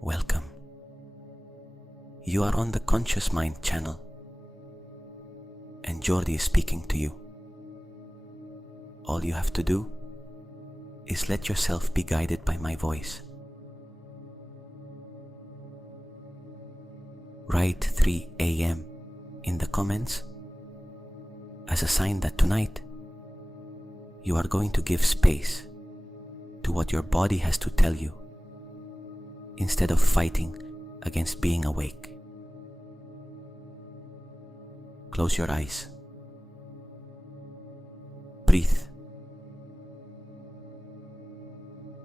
Welcome. You are on the Conscious Mind channel, and Jordi is speaking to you. All you have to do is let yourself be guided by my voice. Write 3 a.m. in the comments as a sign that tonight you are going to give space to what your body has to tell you instead of fighting against being awake. Close your eyes. Breathe.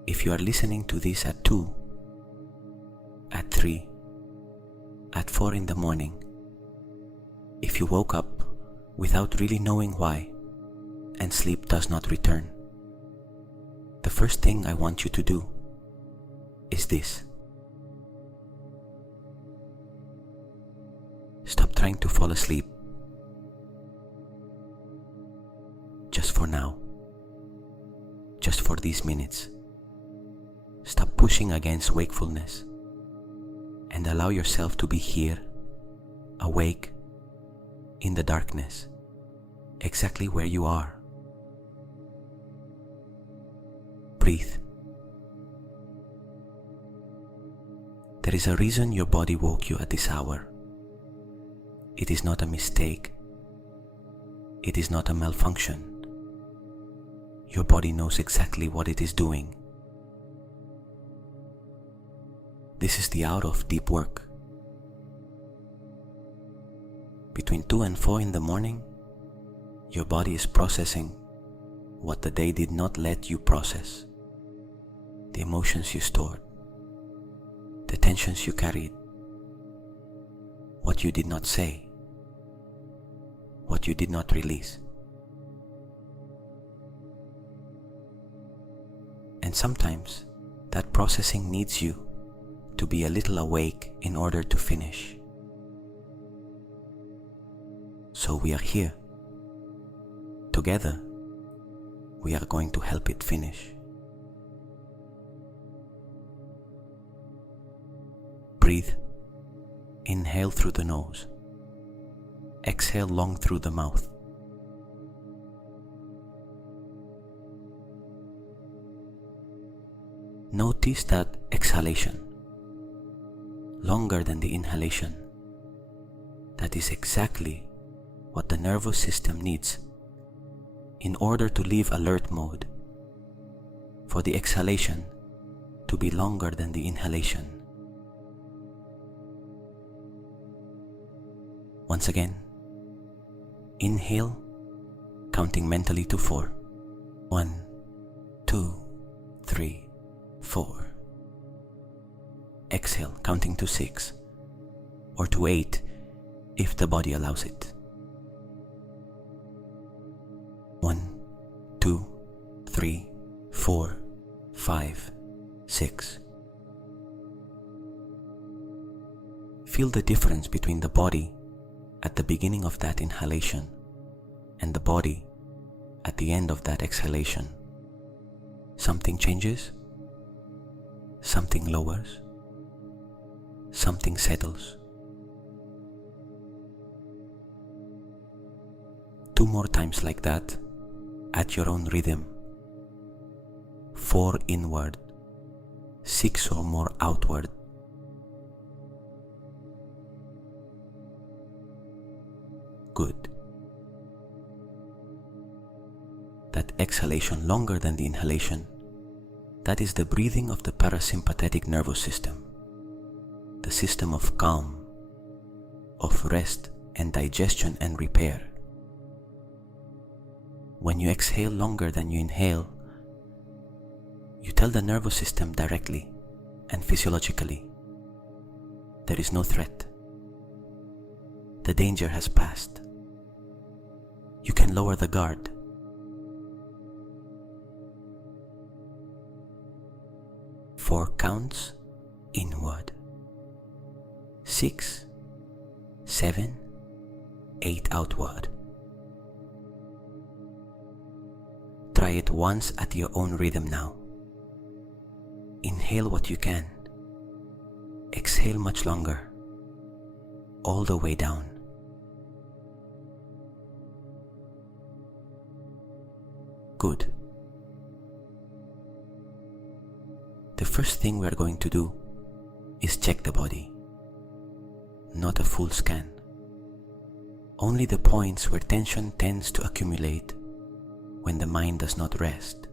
If you are listening to this at 2, at 3, at 4 in the morning, if you woke up without really knowing why and sleep does not return, the first thing I want you to do is this. Stop trying to fall asleep. Just for now. Just for these minutes. Stop pushing against wakefulness and allow yourself to be here, awake, in the darkness, exactly where you are. Breathe. There is a reason your body woke you at this hour. It is not a mistake. It is not a malfunction. Your body knows exactly what it is doing. This is the hour of deep work. Between 2 and 4 in the morning, your body is processing what the day did not let you process. The emotions you stored, the tensions you carried, what you did not say, what you did not release. And sometimes that processing needs you to be a little awake in order to finish. So we are here. Together, we are going to help it finish. Breathe. Inhale through the nose. Exhale long through the mouth. Notice that exhalation, longer than the inhalation. That is exactly what the nervous system needs in order to leave alert mode, for the exhalation to be longer than the inhalation. Once again, inhale, counting mentally to 4. 1, 2, 3, 4. Exhale, counting to 6, or to 8 if the body allows it. 1, 2, 3, 4, 5, 6. Feel the difference between the body at the beginning of that inhalation and the body at the end of that exhalation. Something changes, something lowers, something settles. 2 more times like that, at your own rhythm. 4 inward, 6 or more outward. Good. That exhalation longer than the inhalation, that is the breathing of the parasympathetic nervous system, the system of calm, of rest and digestion and repair. When you exhale longer than you inhale, you tell the nervous system directly and physiologically, there is no threat. The danger has passed. You can lower the guard. Four counts inward. 6, 7, 8 outward. Try it once at your own rhythm now. Inhale what you can. Exhale much longer, all the way down. Good. The first thing we are going to do is check the body. Not a full scan. Only the points where tension tends to accumulate when the mind does not rest.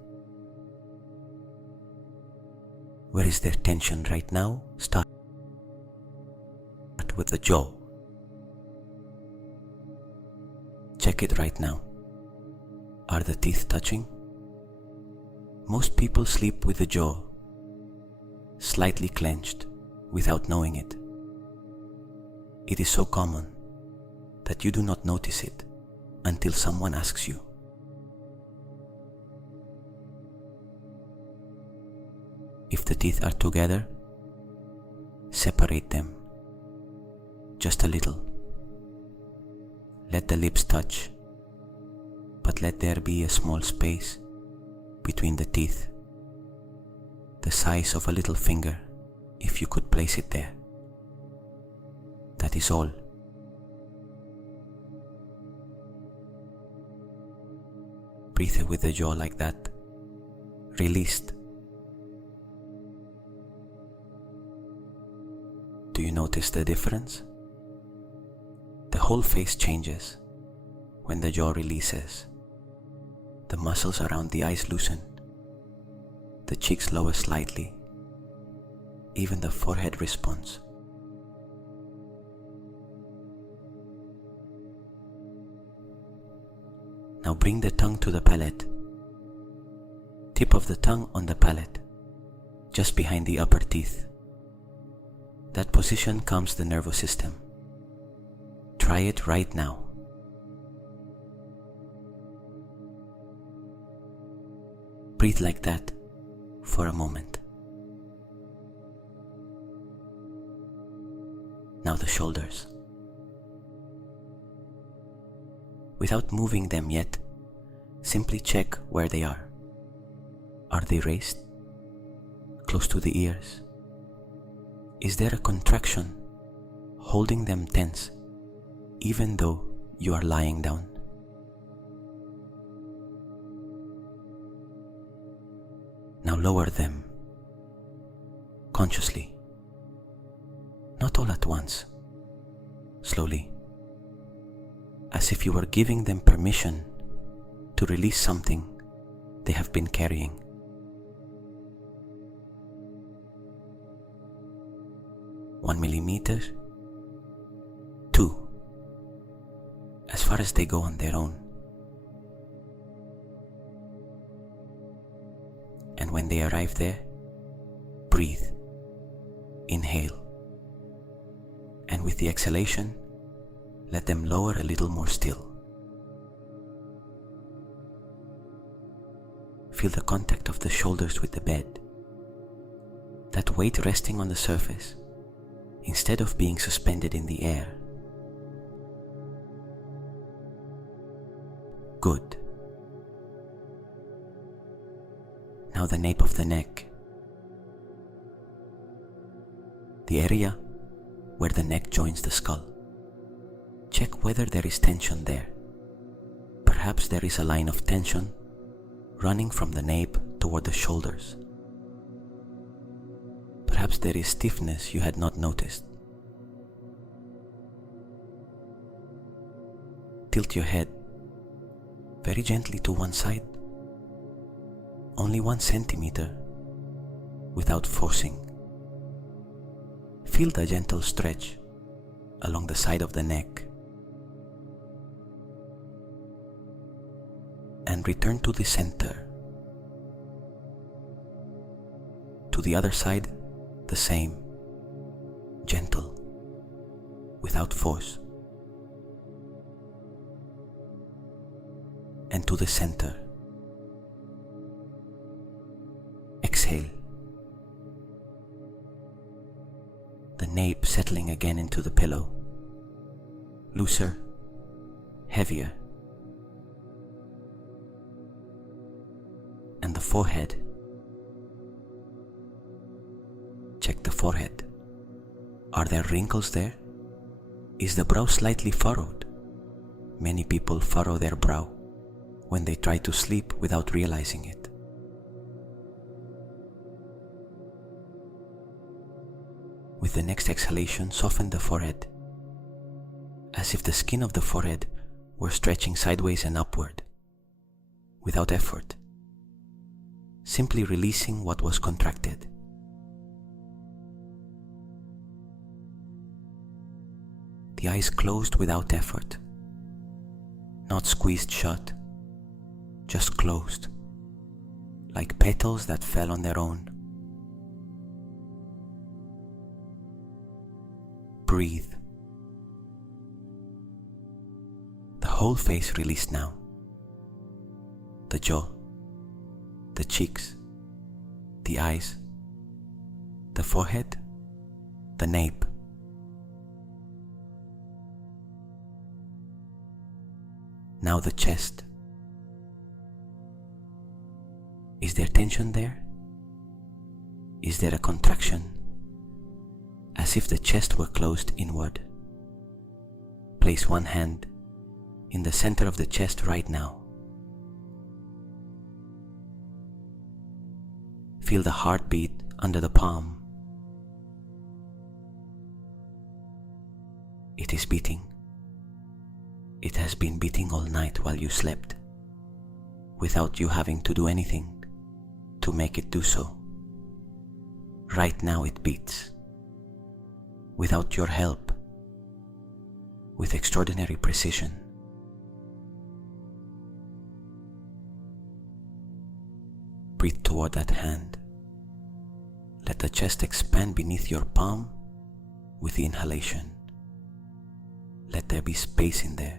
Where is there tension right now? Start with the jaw. Check it right now. Are the teeth touching? Most people sleep with the jaw slightly clenched without knowing it. It is so common that you do not notice it until someone asks you. If the teeth are together, separate them just a little. Let the lips touch, but let there be a small space between the teeth, the size of a little finger, if you could place it there. That is all. Breathe with the jaw like that, released. Do you notice the difference? The whole face changes when the jaw releases. The muscles around the eyes loosen. The cheeks lower slightly. Even the forehead responds. Now bring the tongue to the palate. Tip of the tongue on the palate, just behind the upper teeth. That position calms the nervous system. Try it right now. Breathe like that for a moment. Now the shoulders. Without moving them yet, simply check where they are. Are they raised? Close to the ears? Is there a contraction holding them tense even though you are lying down? Now lower them consciously, not all at once, slowly, as if you were giving them permission to release something they have been carrying. One millimeter, 2, as far as they go on their own. And when they arrive there, breathe, inhale, and with the exhalation, let them lower a little more still. Feel the contact of the shoulders with the bed, that weight resting on the surface instead of being suspended in the air. Good. Now the nape of the neck, the area where the neck joins the skull. Check whether there is tension there. Perhaps there is a line of tension running from the nape toward the shoulders. Perhaps there is stiffness you had not noticed. Tilt your head very gently to one side, only 1 centimeter, without forcing. Feel the gentle stretch along the side of the neck. And return to the center. To the other side, the same, gentle, without force. And to the center. Exhale. The nape settling again into the pillow. Looser, heavier. And the forehead. Check the forehead. Are there wrinkles there? Is the brow slightly furrowed? Many people furrow their brow when they try to sleep without realizing it. With the next exhalation, soften the forehead, as if the skin of the forehead were stretching sideways and upward, without effort, simply releasing what was contracted. The eyes closed without effort, not squeezed shut, just closed, like petals that fell on their own. Breathe. The whole face released now. The jaw, the cheeks, the eyes, the forehead, the nape. Now the chest. Is there tension there? Is there a contraction, as if the chest were closed inward? Place one hand in the center of the chest right now. Feel the heartbeat under the palm. It is beating. It has been beating all night while you slept, without you having to do anything to make it do so. Right now it beats, without your help, with extraordinary precision. Breathe toward that hand. Let the chest expand beneath your palm with the inhalation. Let there be space in there.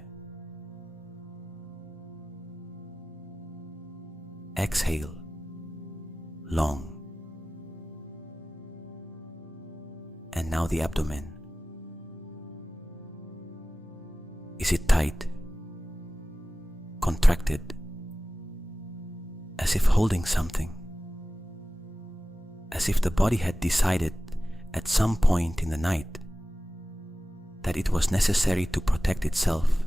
Exhale, long. And now the abdomen. Is it tight, contracted, as if holding something? As if the body had decided at some point in the night that it was necessary to protect itself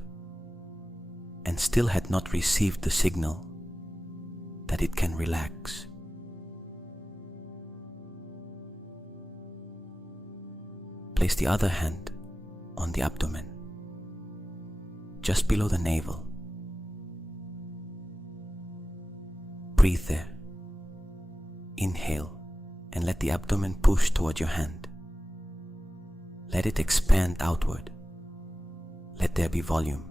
and still had not received the signal that it can relax. Place the other hand on the abdomen, just below the navel. Breathe there. Inhale and let the abdomen push toward your hand. Let it expand outward. Let there be volume.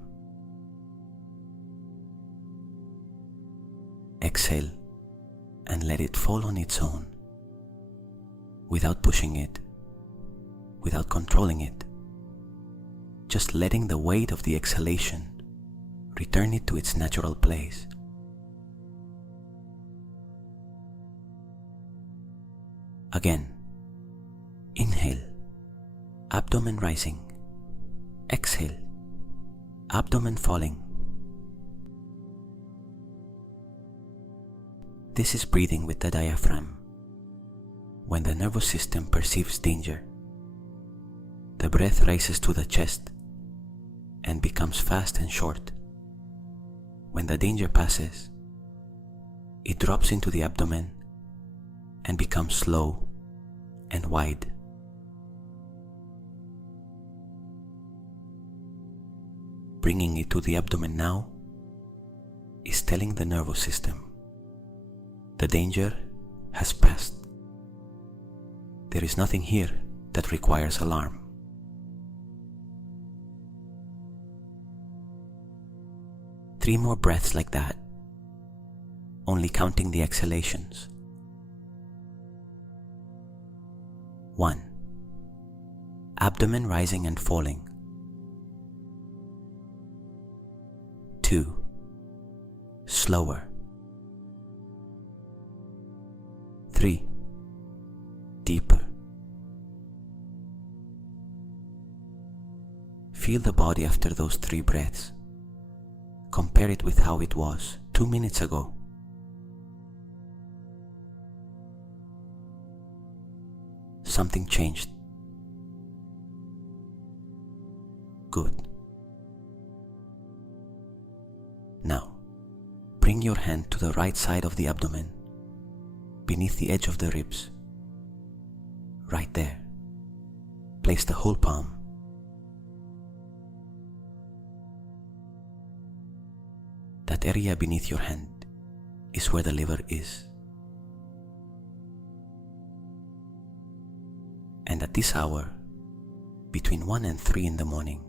Exhale and let it fall on its own, without pushing it, without controlling it, just letting the weight of the exhalation return it to its natural place. Again, inhale, abdomen rising. Exhale, abdomen falling. This is breathing with the diaphragm. When the nervous system perceives danger, the breath rises to the chest and becomes fast and short. When the danger passes, it drops into the abdomen and becomes slow and wide. Bringing it to the abdomen now is telling the nervous system, the danger has passed. There is nothing here that requires alarm. Three more breaths like that, only counting the exhalations. 1. Abdomen rising and falling. 2. Slower. 3. Deeper. Feel the body after those 3 breaths. Compare it with how it was 2 minutes ago. Something changed. Good. Now, bring your hand to the right side of the abdomen, beneath the edge of the ribs. Right there. Place the whole palm. That area beneath your hand is where the liver is. And at this hour, between 1 and 3 in the morning,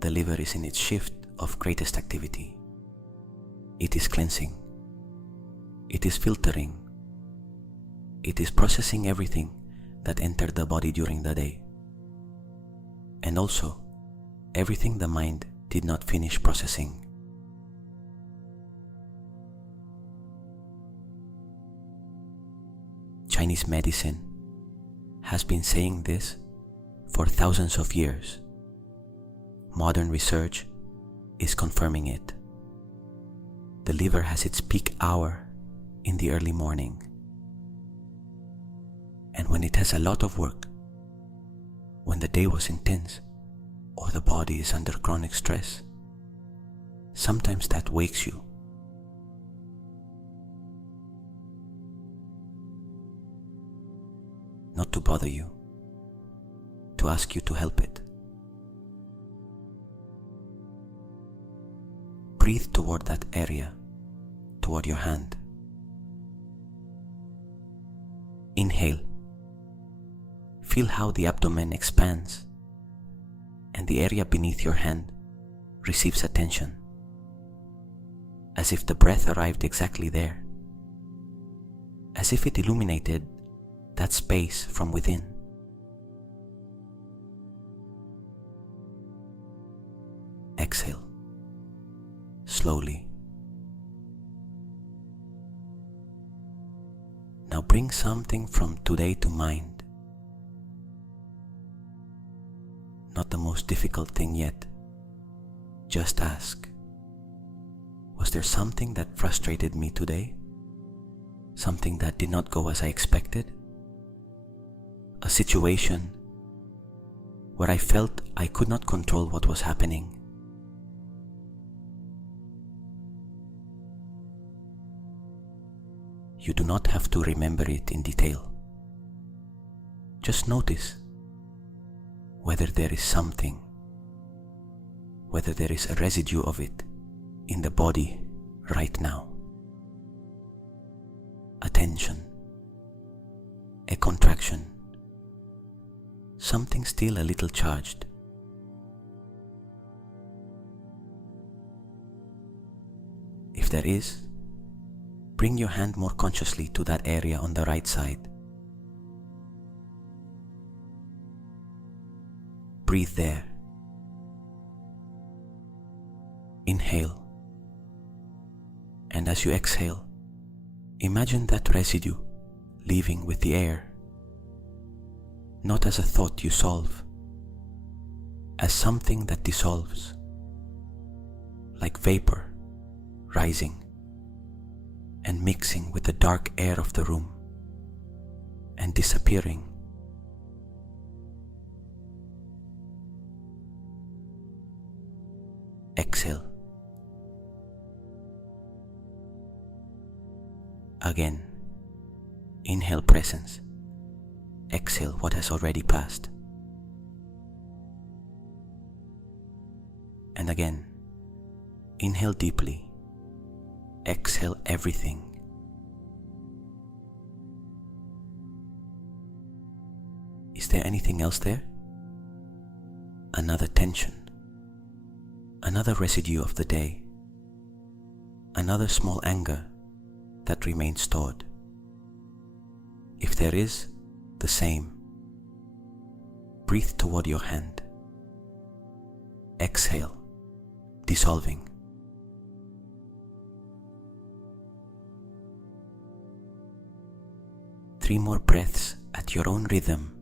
the liver is in its shift of greatest activity. It is cleansing. It is filtering. It is processing everything that entered the body during the day. And also, everything the mind did not finish processing. Chinese medicine has been saying this for thousands of years. Modern research is confirming it. The liver has its peak hour in the early morning. And when it has a lot of work, when the day was intense, or the body is under chronic stress, sometimes that wakes you. Not to bother you, to ask you to help it. Breathe toward that area, toward your hand. Inhale. Feel how the abdomen expands and the area beneath your hand receives attention, as if the breath arrived exactly there, as if it illuminated that space from within. Exhale, slowly. Now bring something from today to mind. Not the most difficult thing yet. Just ask, was there something that frustrated me today? Something that did not go as I expected? A situation where I felt I could not control what was happening. You do not have to remember it in detail. Just notice whether there is something, whether there is a residue of it in the body right now. A tension, a contraction, something still a little charged. If there is, bring your hand more consciously to that area on the right side. Breathe there. Inhale. And as you exhale, imagine that residue leaving with the air, not as a thought you solve, as something that dissolves, like vapor rising and mixing with the dark air of the room and disappearing. Exhale. Again, inhale presence. Exhale what has already passed. And again, inhale deeply. Exhale everything. Is there anything else there? Another tension. Another residue of the day, another small anger that remains stored. If there is, the same. Breathe toward your hand. Exhale, dissolving. Three more breaths at your own rhythm.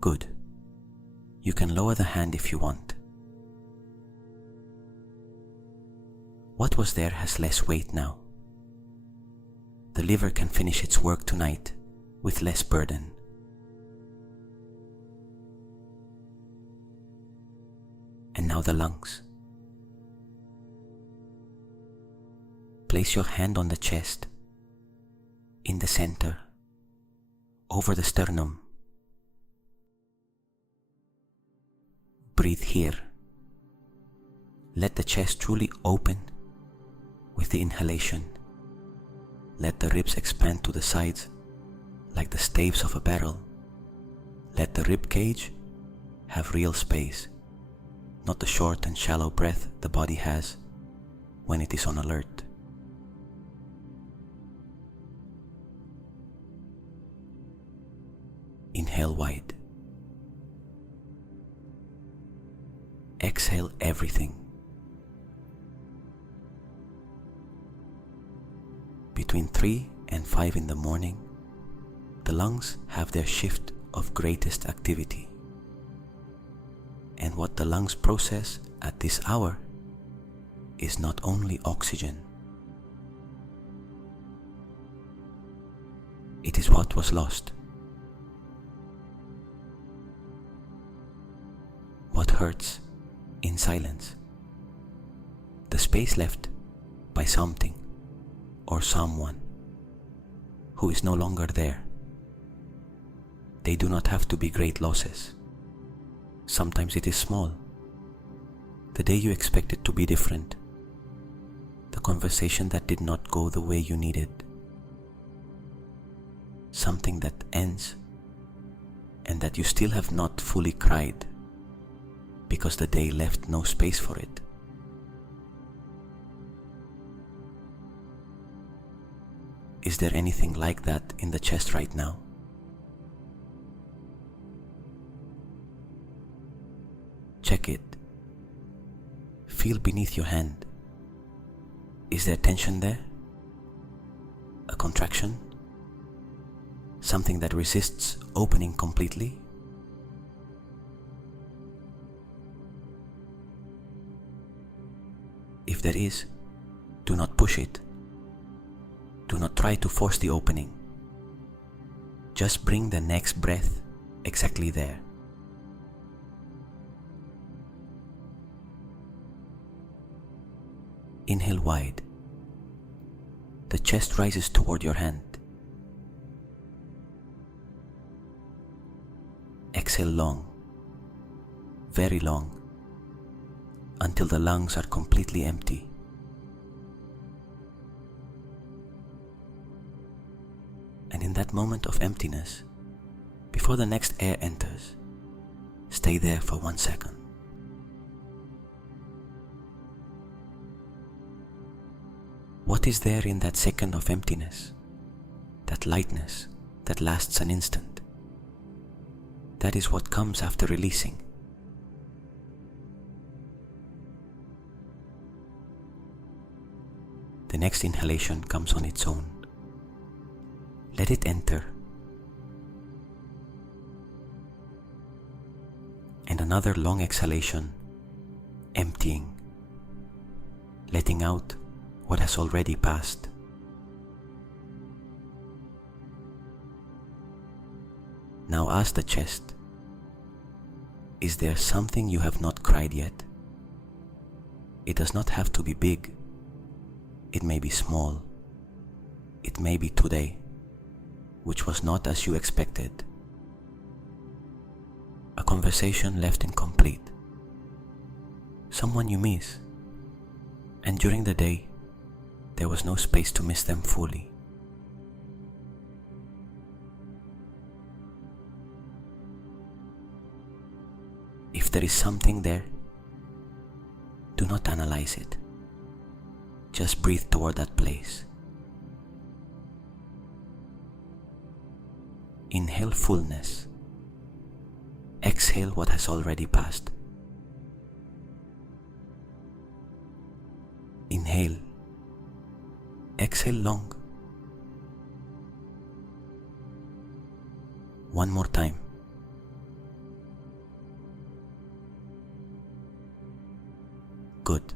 Good. You can lower the hand if you want. What was there has less weight now. The liver can finish its work tonight with less burden. And now the lungs. Place your hand on the chest, in the center, over the sternum. Breathe here. Let the chest truly open with the inhalation. Let the ribs expand to the sides like the staves of a barrel. Let the rib cage have real space, not the short and shallow breath the body has when it is on alert. Inhale wide. Exhale everything. Between 3 and 5 in the morning, the lungs have their shift of greatest activity. And what the lungs process at this hour is not only oxygen. It is what was lost. What hurts in silence. The space left by something or someone who is no longer there. They do not have to be great losses. Sometimes it is small. The day you expect it to be different. The conversation that did not go the way you needed. Something that ends and that you still have not fully cried because the day left no space for it. Is there anything like that in the chest right now? Check it. Feel beneath your hand. Is there tension there? A contraction? Something that resists opening completely? If there is, do not push it. Do not try to force the opening. Just bring the next breath exactly there. Inhale wide. The chest rises toward your hand. Exhale long, very long, until the lungs are completely empty. And in that moment of emptiness, before the next air enters, stay there for 1 second. What is there in that second of emptiness? That lightness that lasts an instant. That is what comes after releasing. The next inhalation comes on its own. Let it enter. And another long exhalation, emptying, letting out what has already passed. Now ask the chest, is there something you have not cried yet? It does not have to be big. It may be small. It may be today, which was not as you expected. A conversation left incomplete. Someone you miss, and during the day, there was no space to miss them fully. If there is something there, do not analyze it. Just breathe toward that place. Inhale fullness. Exhale what has already passed. Inhale. Exhale long. One more time. Good.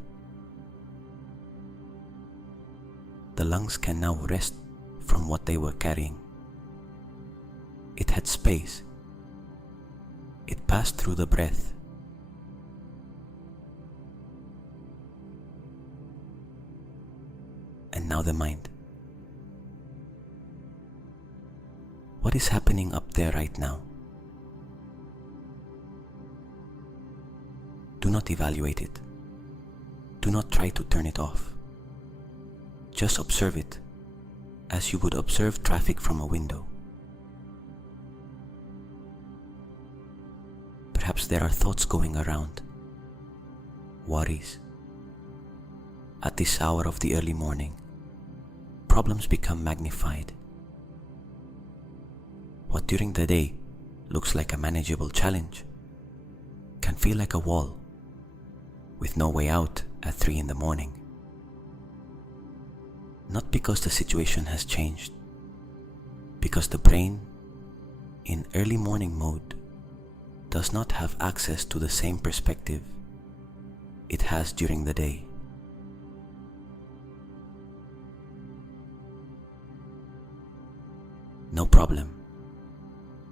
The lungs can now rest from what they were carrying. It had space. It passed through the breath. And now the mind. What is happening up there right now? Do not evaluate it. Do not try to turn it off. Just observe it as you would observe traffic from a window. Perhaps there are thoughts going around, worries. At this hour of the early morning, problems become magnified. What during the day looks like a manageable challenge can feel like a wall with no way out at 3 in the morning. Not because the situation has changed, because the brain in early morning mode does not have access to the same perspective it has during the day. No problem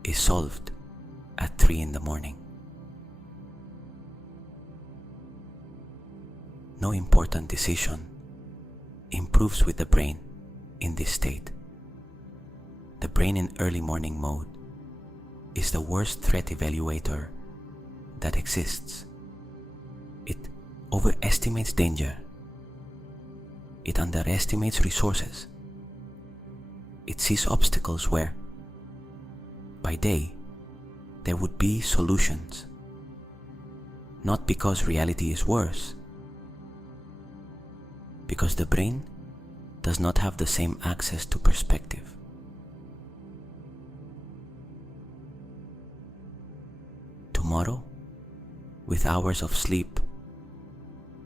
is solved at 3 in the morning. No important decision improves with the brain in this state. The brain in early morning mode is the worst threat evaluator that exists. It overestimates danger. It underestimates resources. It sees obstacles where, by day, there would be solutions. Not because reality is worse, because the brain does not have the same access to perspective. Tomorrow, with hours of sleep,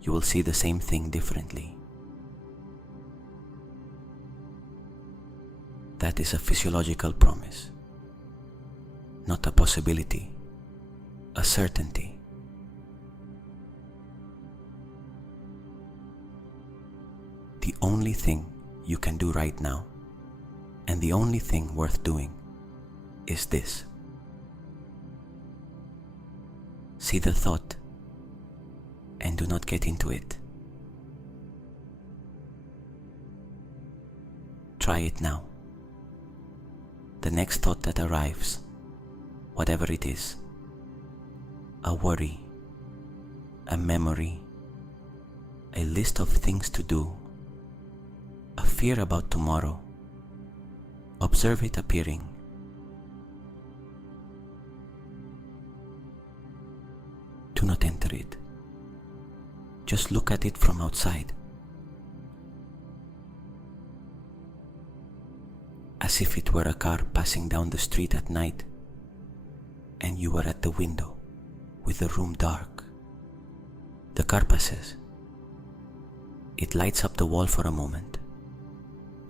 you will see the same thing differently. That is a physiological promise, not a possibility, a certainty. The only thing you can do right now, and the only thing worth doing, is this. See the thought and do not get into it. Try it now. The next thought that arrives, whatever it is, a worry, a memory, a list of things to do, a fear about tomorrow, observe it appearing. Do not enter it. Just look at it from outside, as if it were a car passing down the street at night and you were at the window with the room dark. The car passes. It lights up the wall for a moment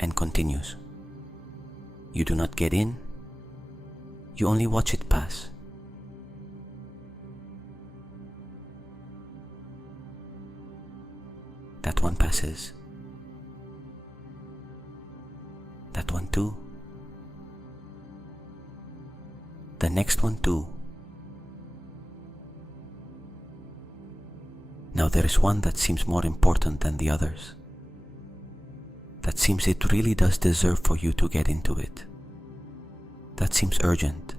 and continues. You do not get in, you only watch it pass. That one passes. That one too. The next one too. Now there is one that seems more important than the others. That seems it really does deserve for you to get into it. That seems urgent.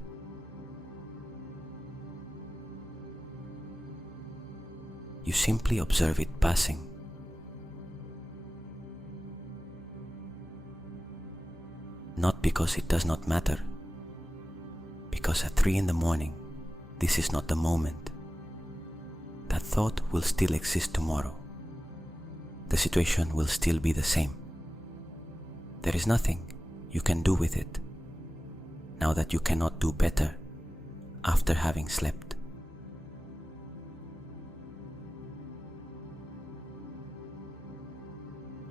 You simply observe it passing. Not because it does not matter, because at 3 in the morning, this is not the moment. That thought will still exist tomorrow. The situation will still be the same. There is nothing you can do with it, now that you cannot do better after having slept.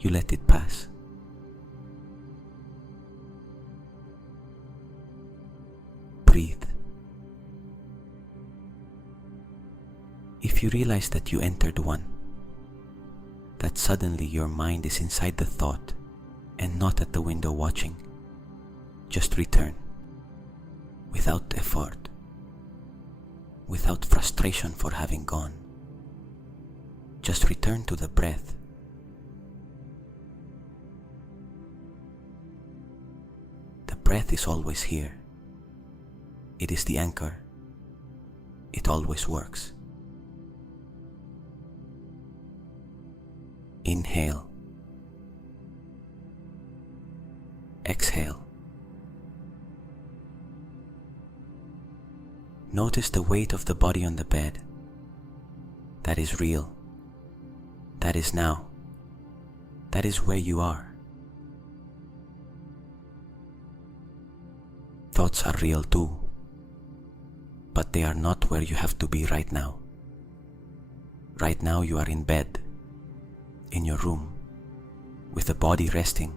You let it pass. Breathe. If you realize that you entered one, that suddenly your mind is inside the thought and not at the window watching, just return. without effort, without frustration for having gone. Just return to the breath. The breath is always here. It is the anchor. It always works. Inhale. Exhale. Notice the weight of the body on the bed. That is real. That is now. That is where you are. Thoughts are real too, but they are not where you have to be right now. Right now you are in bed, in your room, with the body resting,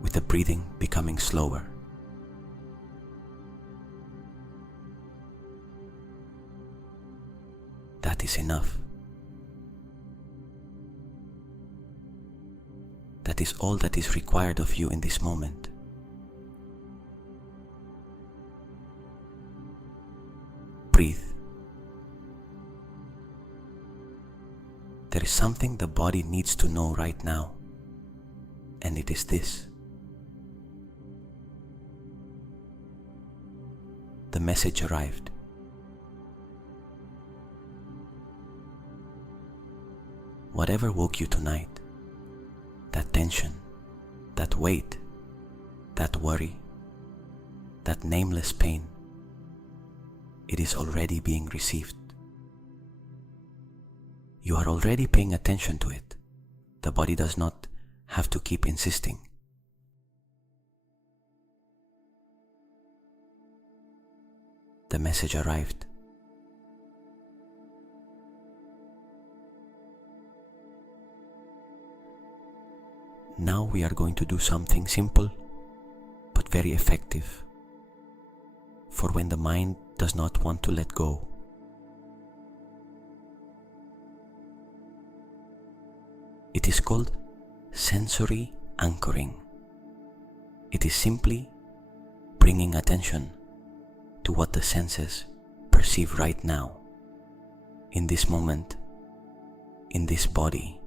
with the breathing becoming slower. That is enough. That is all that is required of you in this moment. Breathe. There is something the body needs to know right now, and it is this. The message arrived. Whatever woke you tonight, that tension, that weight, that worry, that nameless pain, it is already being received. You are already paying attention to it. The body does not have to keep insisting. The message arrived. Now we are going to do something simple but very effective for when the mind does not want to let go. It is called sensory anchoring. It is simply bringing attention to what the senses perceive right now, in this moment, in this body,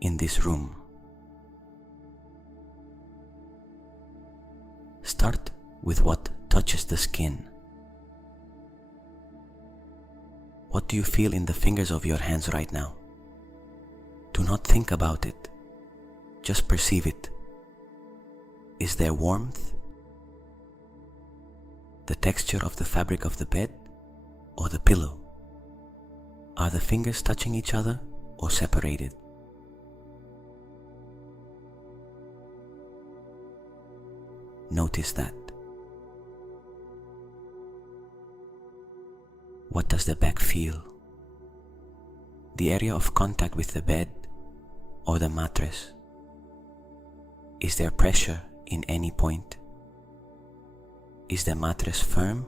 in this room. Start with what touches the skin. What do you feel in the fingers of your hands right now? Do not think about it. Just perceive it. Is there warmth? The texture of the fabric of the bed or the pillow? Are the fingers touching each other or separated? Notice that. What does the back feel? The area of contact with the bed or the mattress? Is there pressure in any point? Is the mattress firm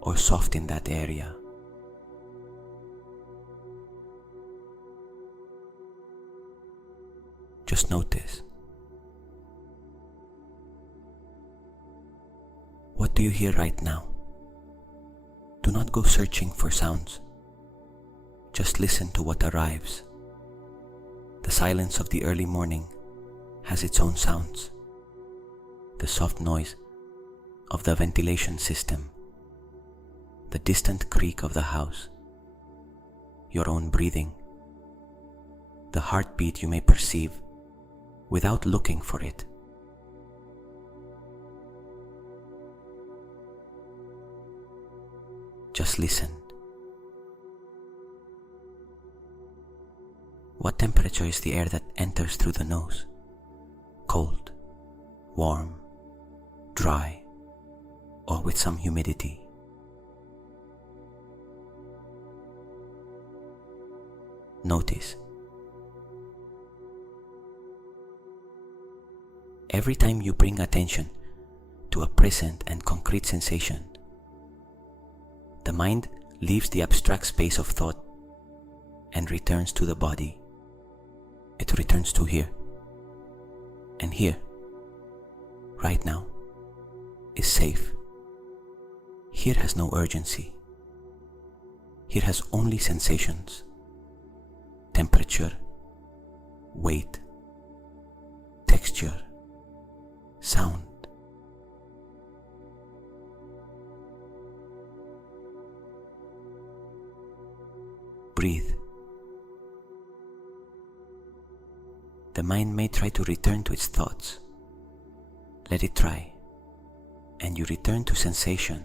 or soft in that area? Just notice. What do you hear right now? Do not go searching for sounds. Just listen to what arrives. The silence of the early morning has its own sounds. The soft noise of the ventilation system, the distant creak of the house, your own breathing, the heartbeat you may perceive without looking for it. Just listen. What temperature is the air that enters through the nose? Cold, warm, dry, or with some humidity? Notice. Every time you bring attention to a present and concrete sensation, the mind leaves the abstract space of thought and returns to the body. It returns to here. And here, right now, is safe. Here has no urgency. Here has only sensations, temperature, weight, texture, sound. Breathe. The mind may try to return to its thoughts. Let it try, and you return to sensation.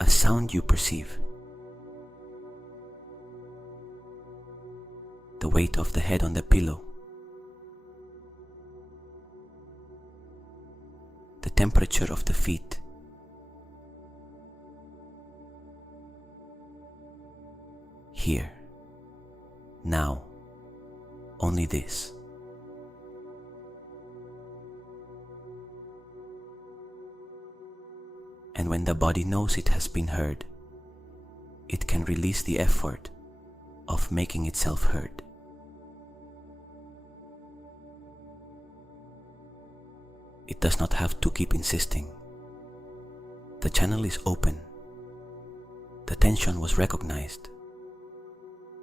A sound you perceive. The weight of the head on the pillow. The temperature of the feet. Here, now, only this. And when the body knows it has been heard, it can release the effort of making itself heard. It does not have to keep insisting. The channel is open. The tension was recognized.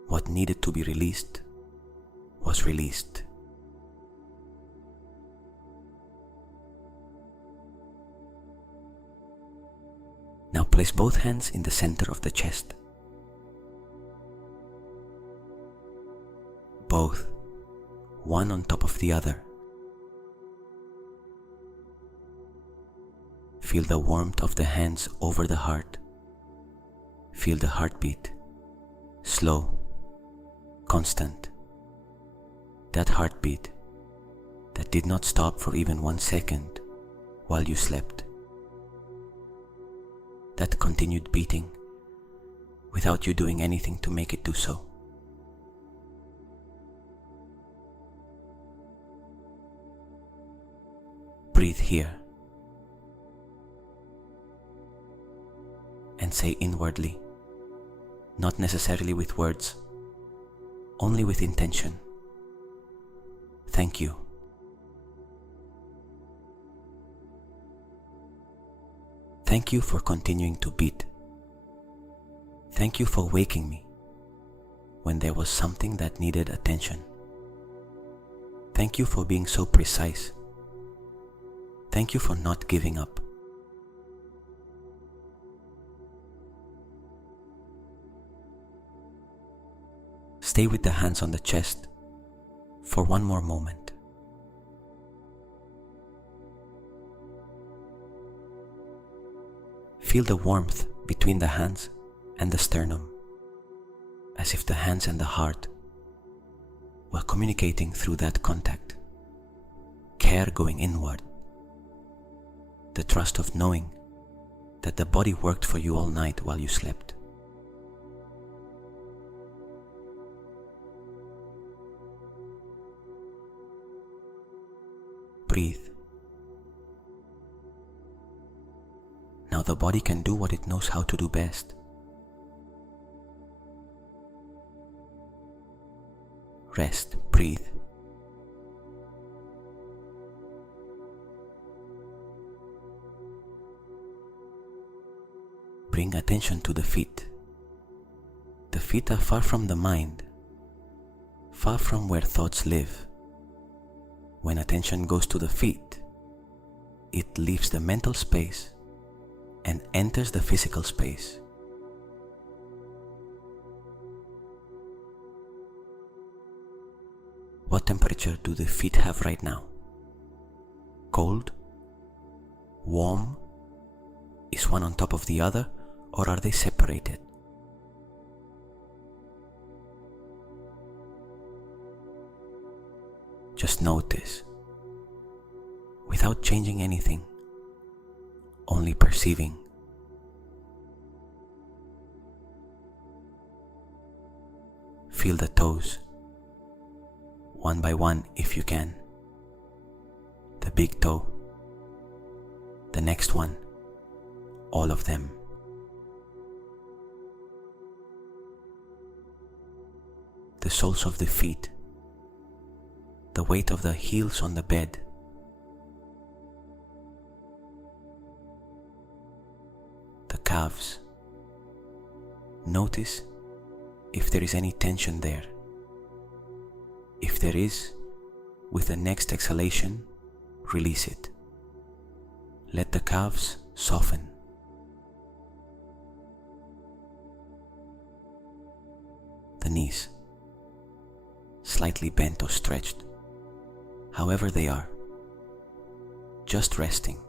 What needed to be released was released. Now place both hands in the center of the chest. Both, one on top of the other. Feel the warmth of the hands over the heart. Feel the heartbeat, slow, constant. That heartbeat that did not stop for even 1 second while you slept. That continued beating without you doing anything to make it do so. Breathe here and say inwardly, not necessarily with words, only with intention. Thank you. Thank you for continuing to beat. Thank you for waking me when there was something that needed attention. Thank you for being so precise. Thank you for not giving up. Stay with the hands on the chest for one more moment. Feel the warmth between the hands and the sternum, as if the hands and the heart were communicating through that contact. Care going inward. The trust of knowing that the body worked for you all night while you slept. Breathe. Now the body can do what it knows how to do best. Rest, breathe. Bring attention to the feet. The feet are far from the mind, far from where thoughts live. When attention goes to the feet, it leaves the mental space and enters the physical space. What temperature do the feet have right now? Cold? Warm? Is one on top of the other, or are they separated? Just notice, without changing anything, only perceiving. Feel the toes, one by one if you can. The big toe, the next one, all of them. The soles of the feet, the weight of the heels on the bed, calves. Notice if there is any tension there. If there is, with the next exhalation, release it. Let the calves soften. The knees, slightly bent or stretched, however they are, just resting.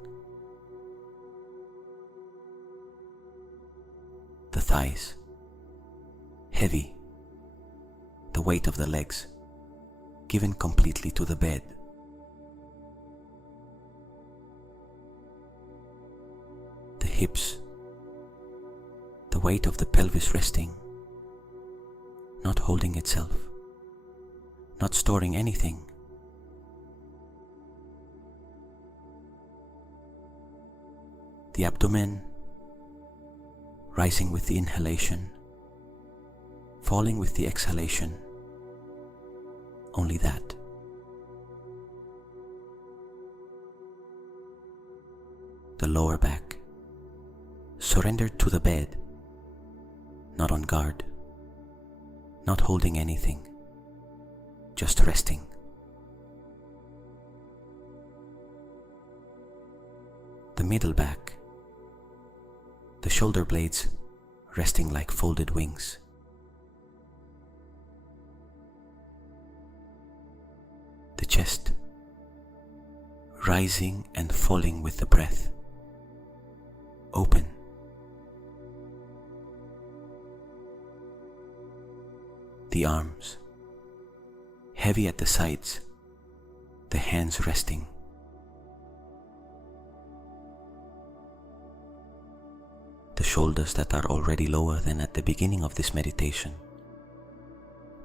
The thighs, heavy, the weight of the legs given completely to the bed. The hips, the weight of the pelvis resting, not holding itself, not storing anything. The abdomen, rising with the inhalation, falling with the exhalation. Only that. The lower back, surrendered to the bed, not on guard, not holding anything, just resting. The middle back, the shoulder blades resting like folded wings. The chest, rising and falling with the breath, open. The arms, heavy at the sides, the hands resting. The shoulders that are already lower than at the beginning of this meditation.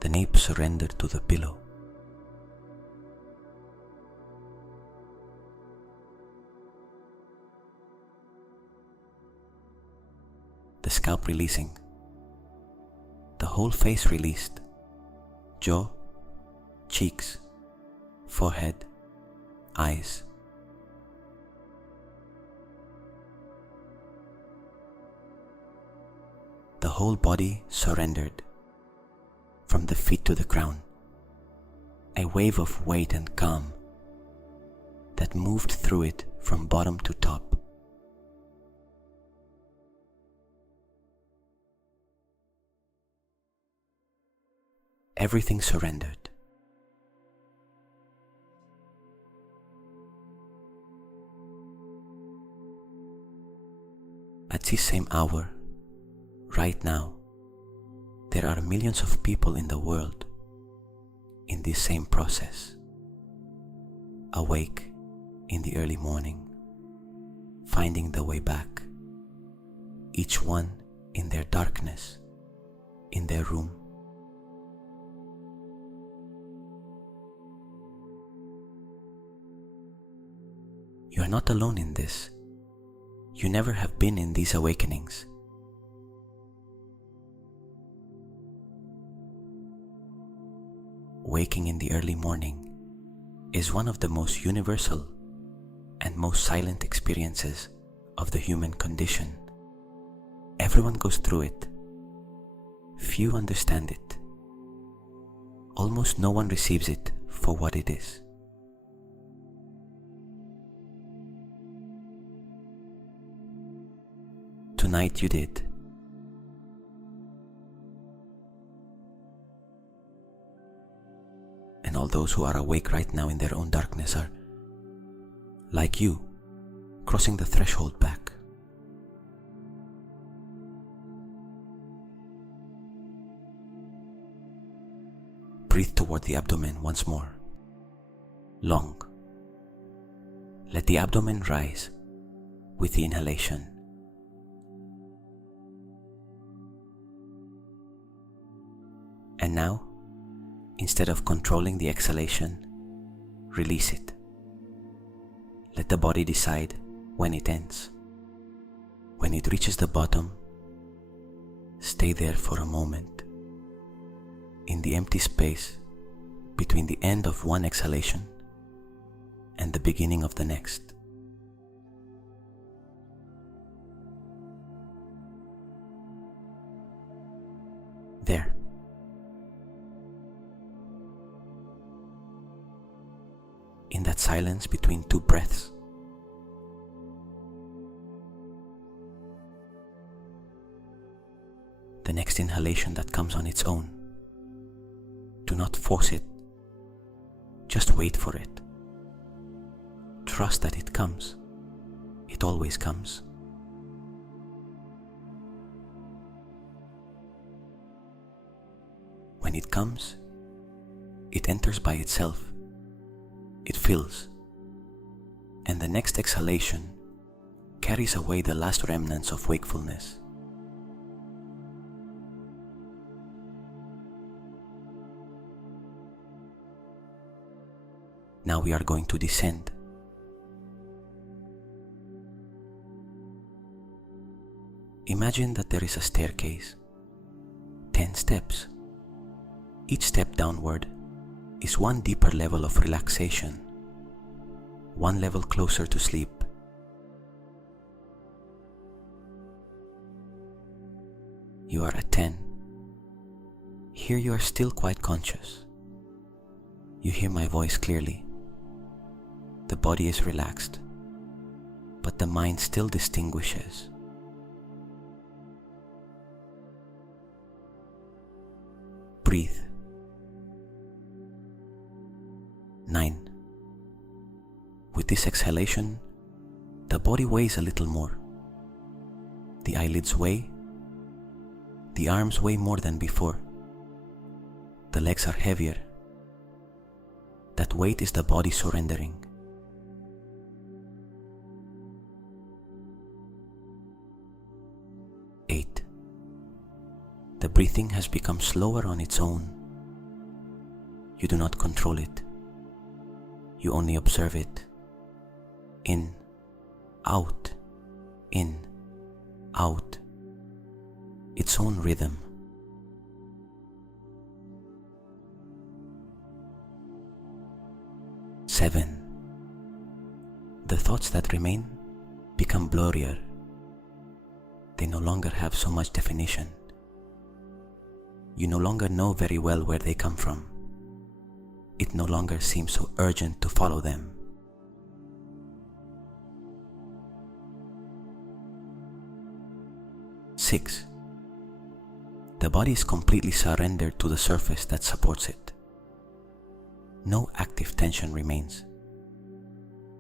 The nape surrendered to the pillow. The scalp releasing. The whole face released. Jaw, cheeks, forehead, eyes. The whole body surrendered, from the feet to the crown, a wave of weight and calm that moved through it from bottom to top. Everything surrendered. At this same hour, right now, there are millions of people in the world in this same process, awake in the early morning, finding the way back, each one in their darkness, in their room. You are not alone in this. You never have been in these awakenings. Waking in the early morning is one of the most universal and most silent experiences of the human condition. Everyone goes through it. Few understand it. Almost no one receives it for what it is. Tonight you did. And all those who are awake right now in their own darkness are, like you, crossing the threshold back. Breathe toward the abdomen once more. Long. Let the abdomen rise with the inhalation. And now, instead of controlling the exhalation, release it. Let the body decide when it ends. When it reaches the bottom, stay there for a moment, in the empty space between the end of one exhalation and the beginning of the next. there. In that silence between two breaths. The next inhalation that comes on its own. Do not force it. Just wait for it. Trust that it comes. It always comes. When it comes, it enters by itself. It fills. And the next exhalation carries away the last remnants of wakefulness. Now we are going to descend. Imagine that there is a staircase, 10 steps. Each step downward is one deeper level of relaxation, one level closer to sleep. You are at 10. Here you are still quite conscious. You hear my voice clearly. The body is relaxed, but the mind still distinguishes. Breathe. 9. With this exhalation, the body weighs a little more. The eyelids weigh. The arms weigh more than before. The legs are heavier. That weight is the body surrendering. 8. The breathing has become slower on its own. You do not control it. You only observe it. In, out, in, out. Its own rhythm. 7. The thoughts that remain become blurrier. They no longer have so much definition. You no longer know very well where they come from. It no longer seems so urgent to follow them. 6. The body is completely surrendered to the surface that supports it. No active tension remains.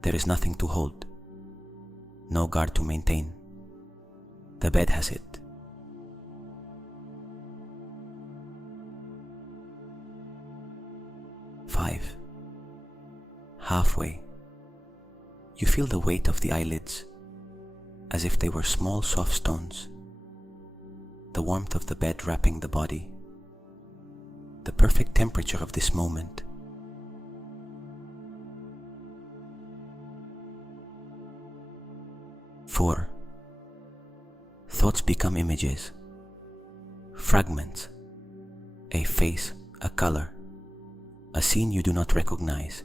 There is nothing to hold, no guard to maintain. The bed has it. 5. Halfway, you feel the weight of the eyelids, as if they were small soft stones. The warmth of the bed wrapping the body. The perfect temperature of this moment. 4. Thoughts become images, fragments, a face, a color, a scene you do not recognize,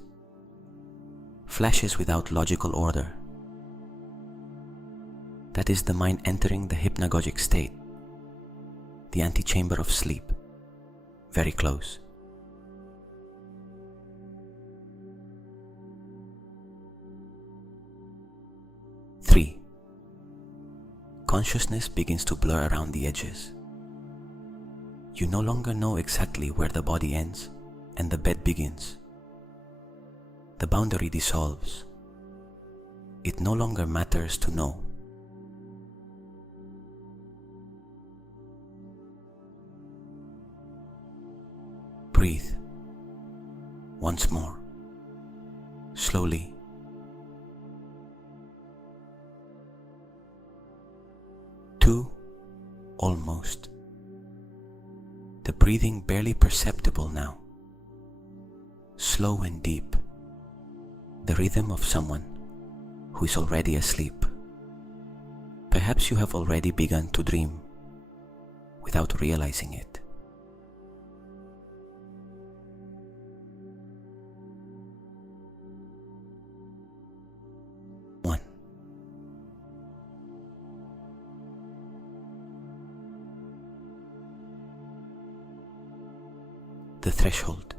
flashes without logical order. That is the mind entering the hypnagogic state, the antechamber of sleep, very close. 3. Consciousness begins to blur around the edges. You no longer know exactly where the body ends and the bed begins. The boundary dissolves. It no longer matters to know. Breathe. Once more. Slowly. 2. Almost. The breathing barely perceptible now. Slow and deep. The rhythm of someone who is already asleep. Perhaps you have already begun to dream without realizing it. 1. threshold.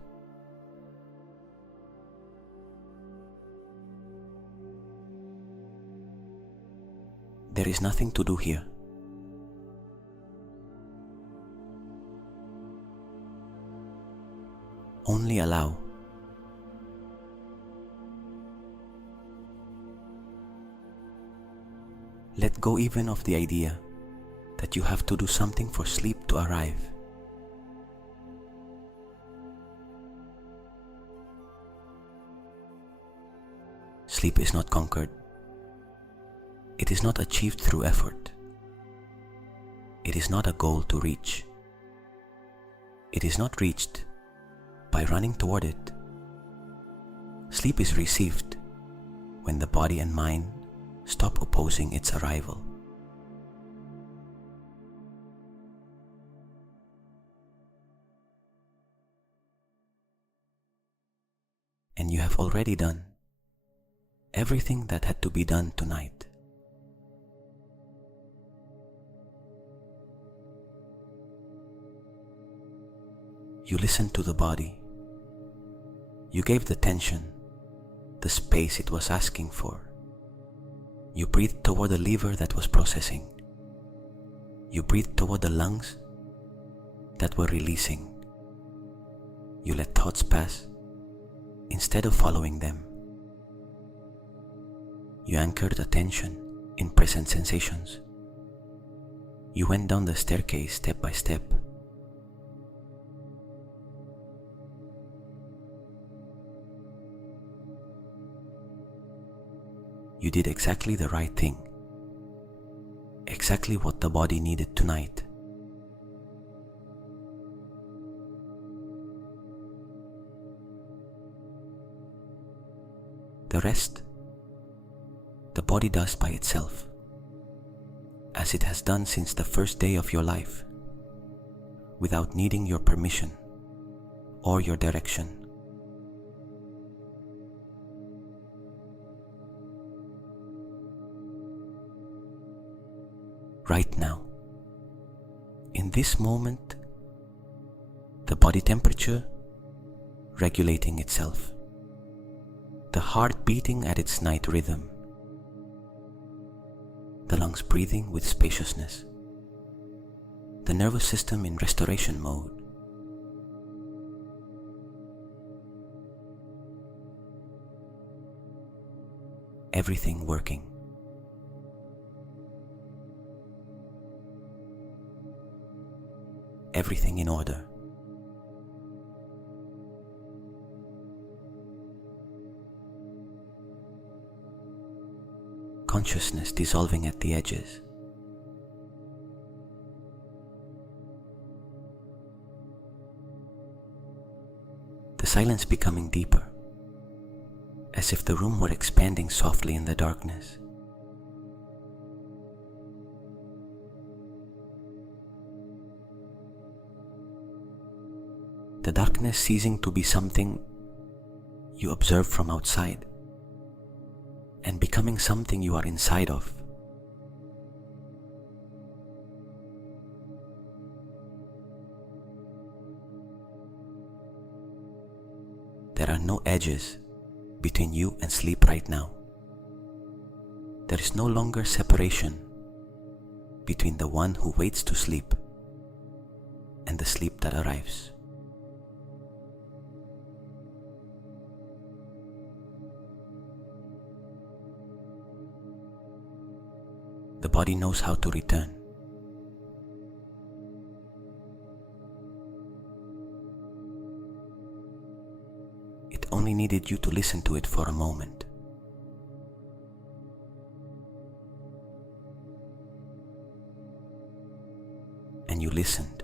There is nothing to do here. Only allow. Let go even of the idea that you have to do something for sleep to arrive. Sleep is not conquered. It is not achieved through effort. It is not a goal to reach. It is not reached by running toward it. Sleep is received when the body and mind stop opposing its arrival. And you have already done everything that had to be done tonight. You listened to the body. You gave the tension the space it was asking for. You breathed toward the liver that was processing. You breathed toward the lungs that were releasing. You let thoughts pass instead of following them. You anchored attention in present sensations. You went down the staircase step by step. You did exactly the right thing, exactly what the body needed tonight. The rest, the body does by itself, as it has done since the first day of your life, without needing your permission or your direction. Right now, in this moment, the body temperature regulating itself, the heart beating at its night rhythm, the lungs breathing with spaciousness, the nervous system in restoration mode. Everything working. Everything in order. Consciousness dissolving at the edges. The silence becoming deeper, as if the room were expanding softly in the darkness. The darkness ceasing to be something you observe from outside and becoming something you are inside of. There are no edges between you and sleep right now. There is no longer separation between the one who waits to sleep and the sleep that arrives. The body knows how to return. It only needed you to listen to it for a moment. And you listened.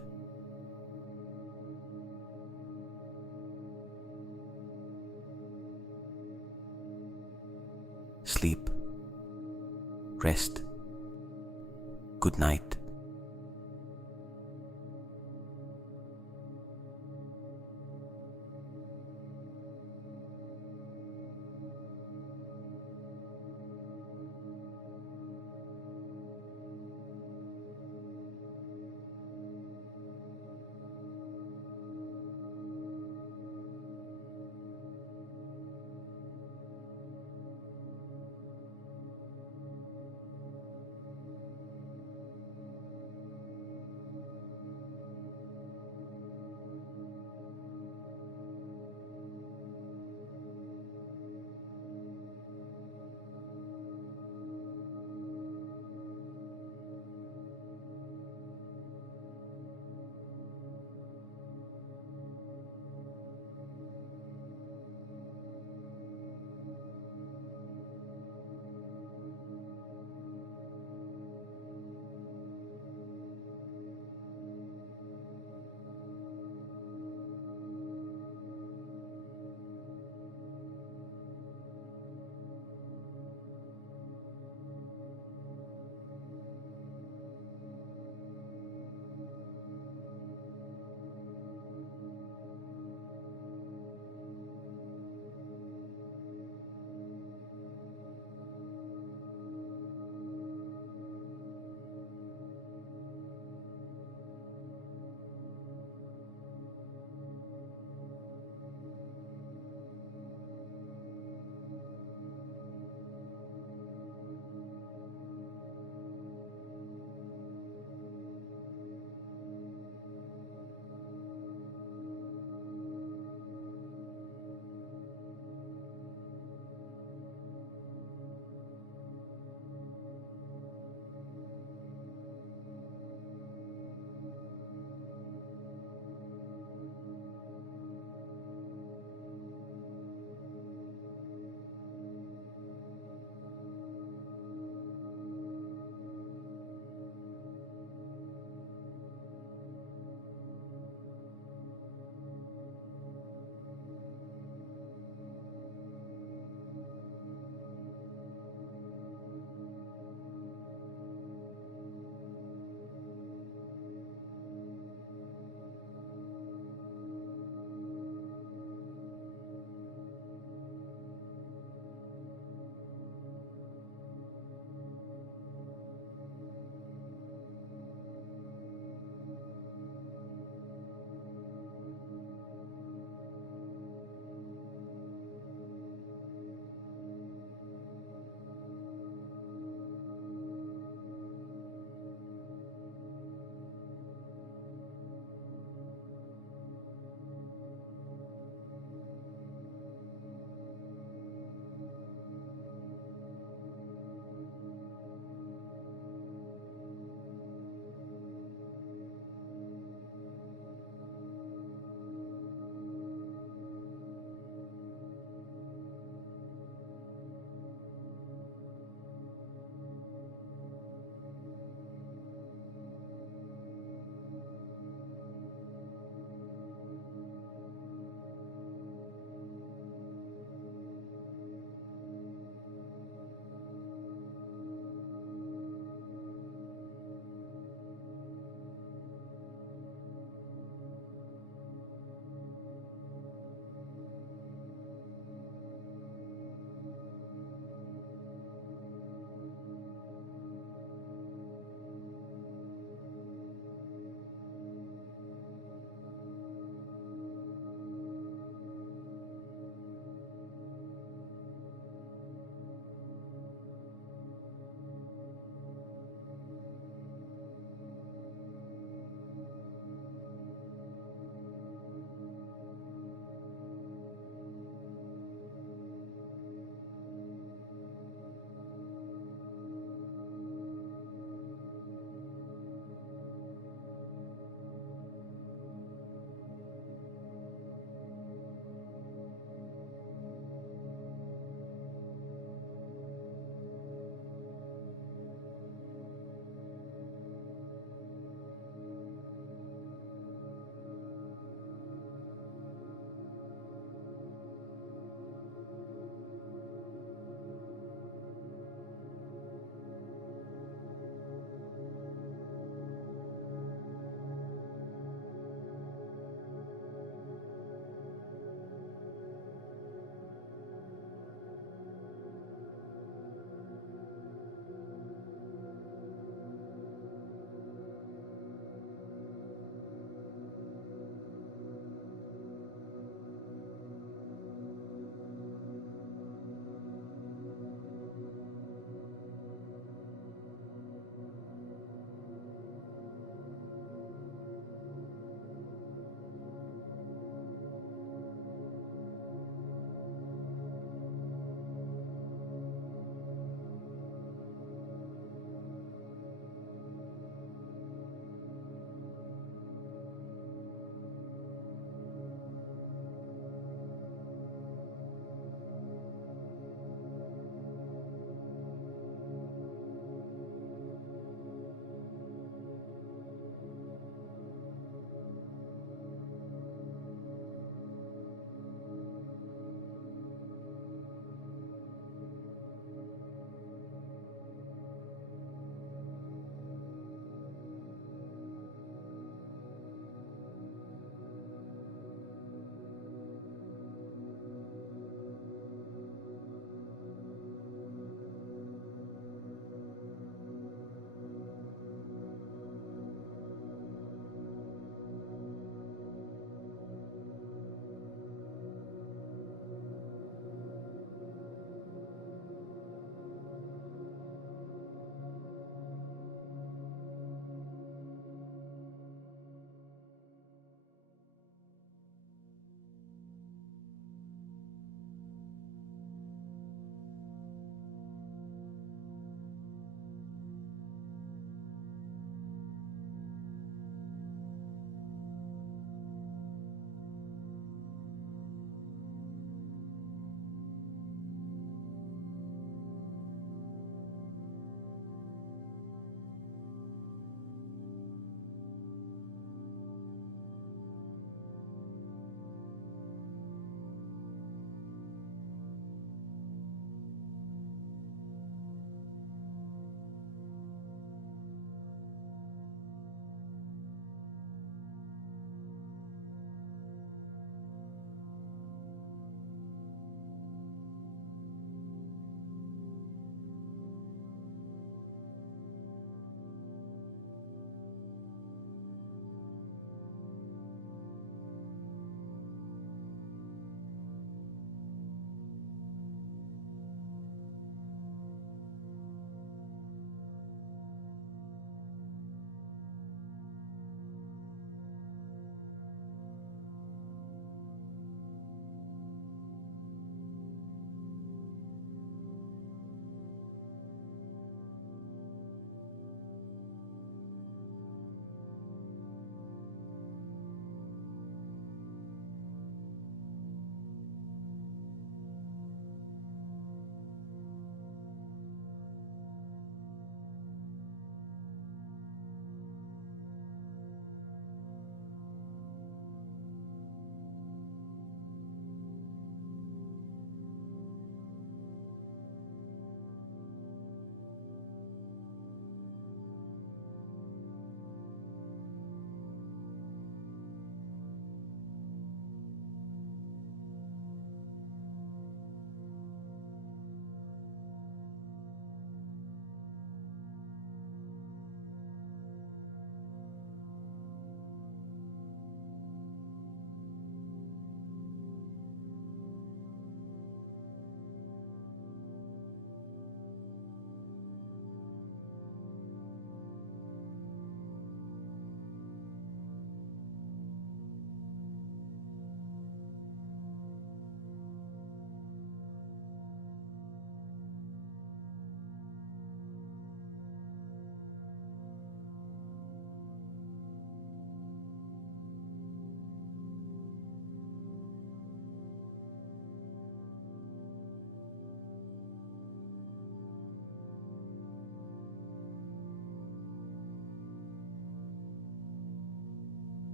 Sleep. Rest. Good night.